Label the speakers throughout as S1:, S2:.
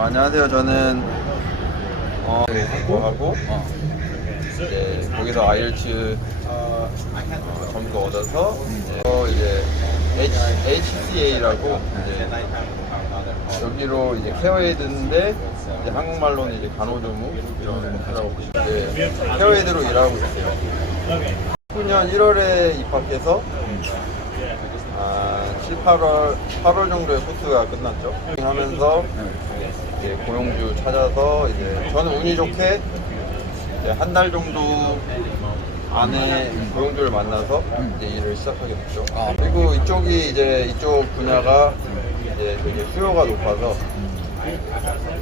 S1: 어, 안녕하세요. 저는 어, 하고
S2: 어.
S1: 이제 거기서 아이엘츠 어, 점수 얻어서 이제, 어, 이제 H, HCA라고 이제 여기로 이제 케어에이드인데 이제 한국말로는 이제 간호조무 이런 거라고 네, 케어에이드로 일하고 있어요. 19년 1월에 입학해서 아, 7, 8월 8월 정도에 코스가 끝났죠. 하면서 이제 고용주 찾아서 이제 저는 운이 좋게 한달 정도 안에 고용주를 만나서 이제 일을 시작하게 됐죠.
S2: 아.
S1: 그리고 이쪽이 이제 이쪽 분야가 이제 되게 수요가 높아서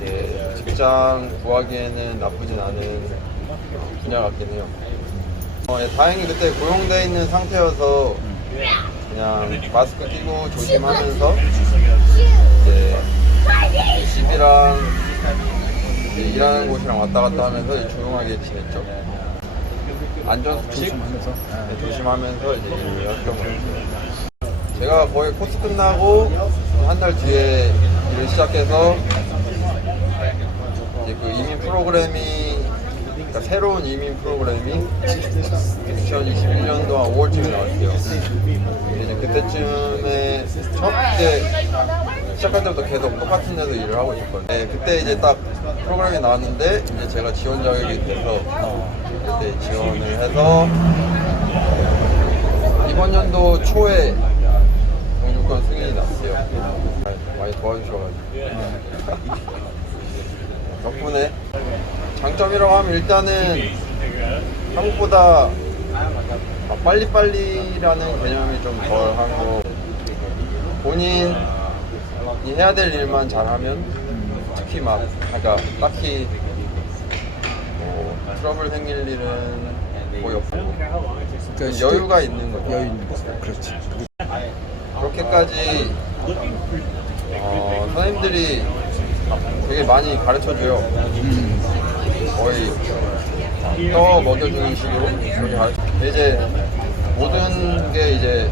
S1: 이제 직장 구하기에는 나쁘진 않은 분야 같긴 해요. 어, 예, 다행히 그때 고용돼 있는 상태여서 그냥 마스크 끼고 조심하면서 이제 집이랑 이제 일하는 곳이랑 왔다 갔다 하면서 조용하게 지냈죠. 안전수칙
S2: 조심하면서.
S1: 네, 조심하면서 이제 일을 했죠. 제가 거의 코스 끝나고 한 달 뒤에 일을 시작해서 이제 그 이민 프로그램이 그러니까 새로운 이민 프로그램이 2021년도 한 5월쯤에 나왔어요. 이제 그때쯤에 첫 이제 시작할 때부터 계속 똑같은 데서 일을 하고 있었거든요. 네, 그때 이제 딱 프로그램이 나왔는데 이제 제가 지원 자격이 돼서 그때 지원을 해서 이번 연도 초에 영주권 승인이 났어요. 많이 도와주셔가지고 덕분에 장점이라고 하면 일단은 한국보다 빨리빨리라는 개념이 좀거 본인 이 해야 될 일만 잘하면 특히 막 그러니까 딱히 뭐 트러블 생길 일은 거의 없고
S2: 그
S1: 여유가 있는 거죠.
S2: 여유 있는 거죠. 그렇지.
S1: 그렇게까지 어, 선생님들이 되게 많이 가르쳐 줘요. 거의 떠 먹여주는 식으로 그렇게 가르쳐. 이제 모든 게 이제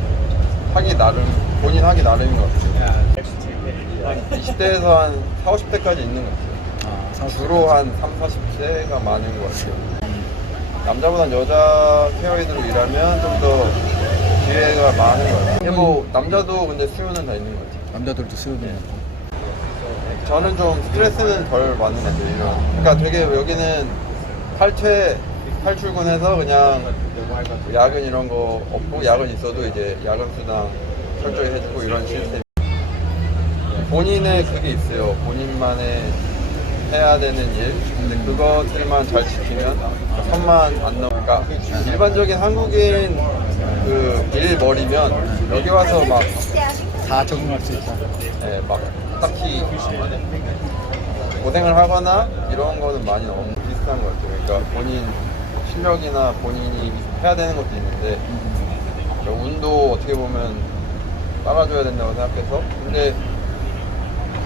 S1: 하기 나름, 본인 하기 나름인 것 같아요. 20대에서 한 4, 50대까지 있는 것 같아요.
S2: 아,
S1: 주로 한 3, 40대가 많은 것 같아요. 남자보단 여자 케어이드로 일하면 좀 더 기회가 많은 것 같아요. 뭐 남자도 근데 수요는 다 있는 것 같아요.
S2: 남자들도 쓰는
S1: 저는 좀 스트레스는 덜 받는 것 같아요. 이런. 그러니까 되게 여기는 탈퇴, 탈출근해서 그냥 야근 이런 거 없고 야근 있어도 이제 야근 수당 철저히 해주고 이런 시스템. 본인의 그게 있어요. 본인만의 해야 되는 일. 근데 그것들만 잘 지키면 선만 안 넘으니까 일반적인 한국인 그 일 머리면 여기 와서 막
S2: 다 적응할 수 있다.
S1: 예, 막 딱히 고생을 하거나 이런 거는 많이 없는 비슷한 것 같아요. 그러니까 본인 실력이나 본인이 해야 되는 것도 있는데 그러니까 운도 어떻게 보면 따라줘야 된다고 생각해서 근데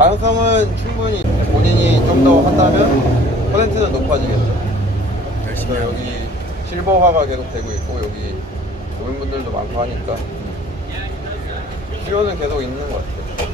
S1: 가능성은 충분히 본인이 좀 더 한다면 퍼센트는 높아지겠죠.
S2: 열심히
S1: 그래서. 여기 실버화가 계속 되고 있고 여기 노인분들도 많고 하니까 수요는 계속 있는 것 같아요.